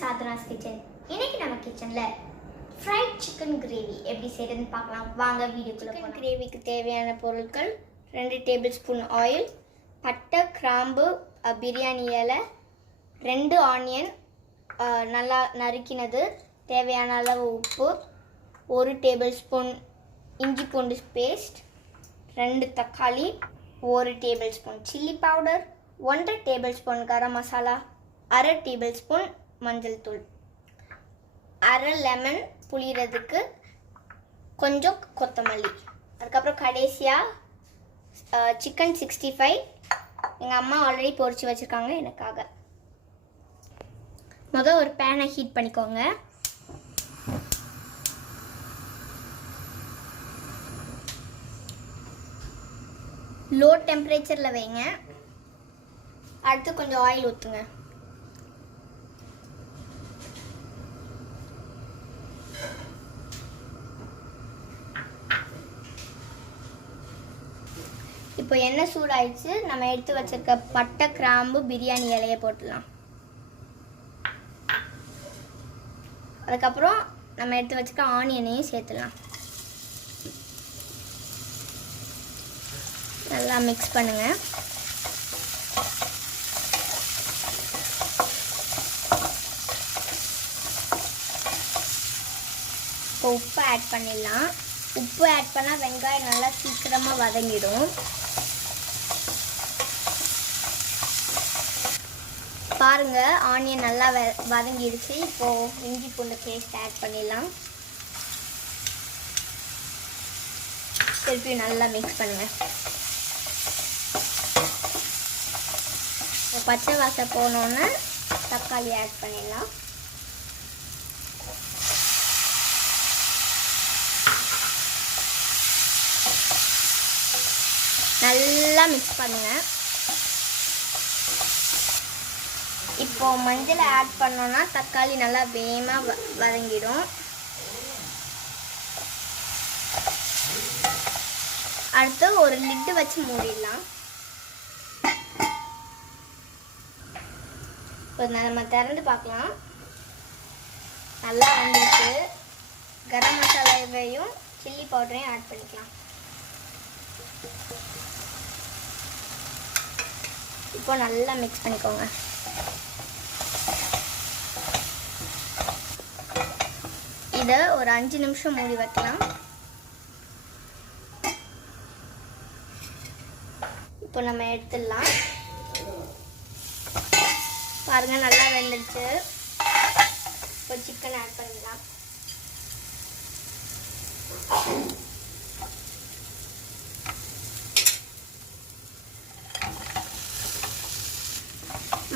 Sadhanas kitchen. இன்னைக்கு நம்ம கிச்சனில் ஃப்ரைட் சிக்கன் கிரேவி எப்படி செய்யறதுன்னு பார்க்கலாம். வாங்க வீடியோக்குள்ள சிக்கன் கிரேவிக்கு தேவையான பொருட்கள் ரெண்டு டேபிள் ஸ்பூன் ஆயில் பட்டை கிராம்பு பிரியாணி இலை ரெண்டு ஆனியன் நல்லா நறுக்கினது தேவையான அளவு உப்பு ஒரு டேபிள் ஸ்பூன் இஞ்சி பூண்டு பேஸ்ட் ரெண்டு தக்காளி ஒரு டேபிள் ஸ்பூன் சில்லி பவுடர் ஒன்றரை டேபிள் ஸ்பூன் கரம் மசாலா அரை டேபிள் ஸ்பூன் மஞ்சள் தூள். அரை லெமன் புளியறதுக்கு கொஞ்சம் கொத்தமல்லி. அதுக்கப்புறம் கடைசியாக சிக்கன் சிக்ஸ்டி ஃபைவ் எங்கள் அம்மா ஆல்ரெடி பொறிச்சு வச்சுருக்காங்க எனக்காக. முதல் ஒரு பேனை ஹீட் பண்ணிக்கோங்க. லோ டெம்பரேச்சரில் வைங்க. அடுத்து கொஞ்சம் ஆயில் ஊற்றுங்க இப்போ எண்ணெய் சூடாயிடுச்சு? நம்ம எடுத்து வச்சிருக்க பட்டை கிராம்பு பிரியாணி இலையை போட்டுடலாம். அதுக்கப்புறம் நம்ம எடுத்து வச்சிருக்க ஆனியனையும் சேர்த்துடலாம். நல்லா மிக்ஸ் பண்ணுங்க. இப்போ உப்பு ஆட் பண்ணிடலாம். உப்பு ஆட் பண்ணால் வெங்காயம் நல்லா சீக்கிரமாக வதங்கிடும். பாருங்கள் ஆனியன் நல்லா வெ வதங்கிடுச்சு இப்போது இஞ்சி பூண்டு பேஸ்ட் ஆட் பண்ணிடலாம். திருப்பியும் நல்லா மிக்ஸ் பண்ணுங்கள் இப்போ பச்சை வாசம் போனோன்னே தக்காளி ஆட் பண்ணிடலாம். நல்லா மிக்ஸ் பண்ணுங்கள் இப்போ மஞ்சளை ஆட் பண்ணோன்னா தக்காளி நல்லா வேகமாக வ வதங்கிடும். அடுத்து ஒரு லிட்டு வச்சு மூடிடலாம். இப்போ நம்ம திறந்து பார்க்கலாம். நல்லா வந்துச்சு கரம் மசாலாவையும் சில்லி பவுடரையும் ஆட் பண்ணிக்கலாம். இப்போ நல்லா மிக்ஸ் பண்ணிக்கோங்க. இதை ஒரு அஞ்சு நிமிஷம் மூடி வைக்கலாம். இப்போ நம்ம எடுத்துடலாம். பாருங்க நல்லா வெந்துடுச்சு இப்போ சிக்கன் ஆட் பண்ணிடலாம்.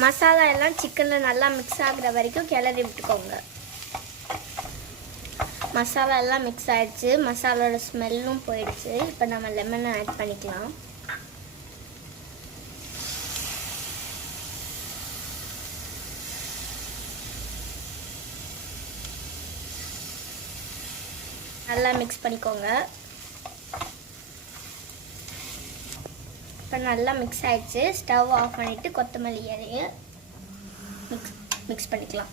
மசாலா எல்லாம் சிக்கனில் நல்லா மிக்ஸ் ஆகுற வரைக்கும் கிளறி விட்டுக்கோங்க. மசாலா எல்லாம் மிக்ஸ் ஆகிடுச்சு மசாலோட ஸ்மெல்லும் போயிடுச்சு. இப்போ நம்ம லெமனை ஆட் பண்ணிக்கலாம். நல்லா மிக்ஸ் பண்ணிக்கோங்க. இப்போ நல்லா மிக்ஸ் ஆகிடுச்சு ஸ்டவ் ஆஃப் பண்ணிவிட்டு கொத்தமல்லி இலையை மிக்ஸ் மிக்ஸ் பண்ணிக்கலாம்.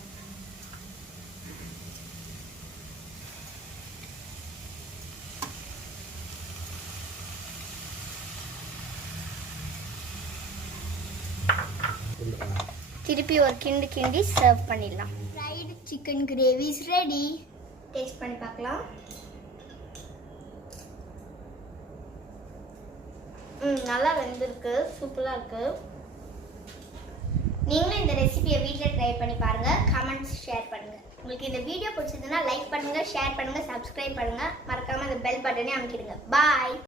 திருப்பி ஒரு கிண்டு கிண்டி சர்வ் பண்ணிடலாம். Fried chicken gravy is ready taste பண்ணி பார்க்கலாம். ம் நல்லா வெந்திருக்கு. சூப்பராக இருக்கு. நீங்களும் இந்த ரெசிபியை வீட்டில் ட்ரை பண்ணி பாருங்க. கமெண்ட்ஸ் ஷேர் பண்ணுங்கள் உங்களுக்கு இந்த வீடியோ பிடிச்சதுன்னா லைக் பண்ணுங்கள் ஷேர் பண்ணுங்கள் சப்ஸ்கிரைப் பண்ணுங்கள் மறக்காமல் அந்த பெல் பட்டனே அமைக்கிடுங்க. பாய்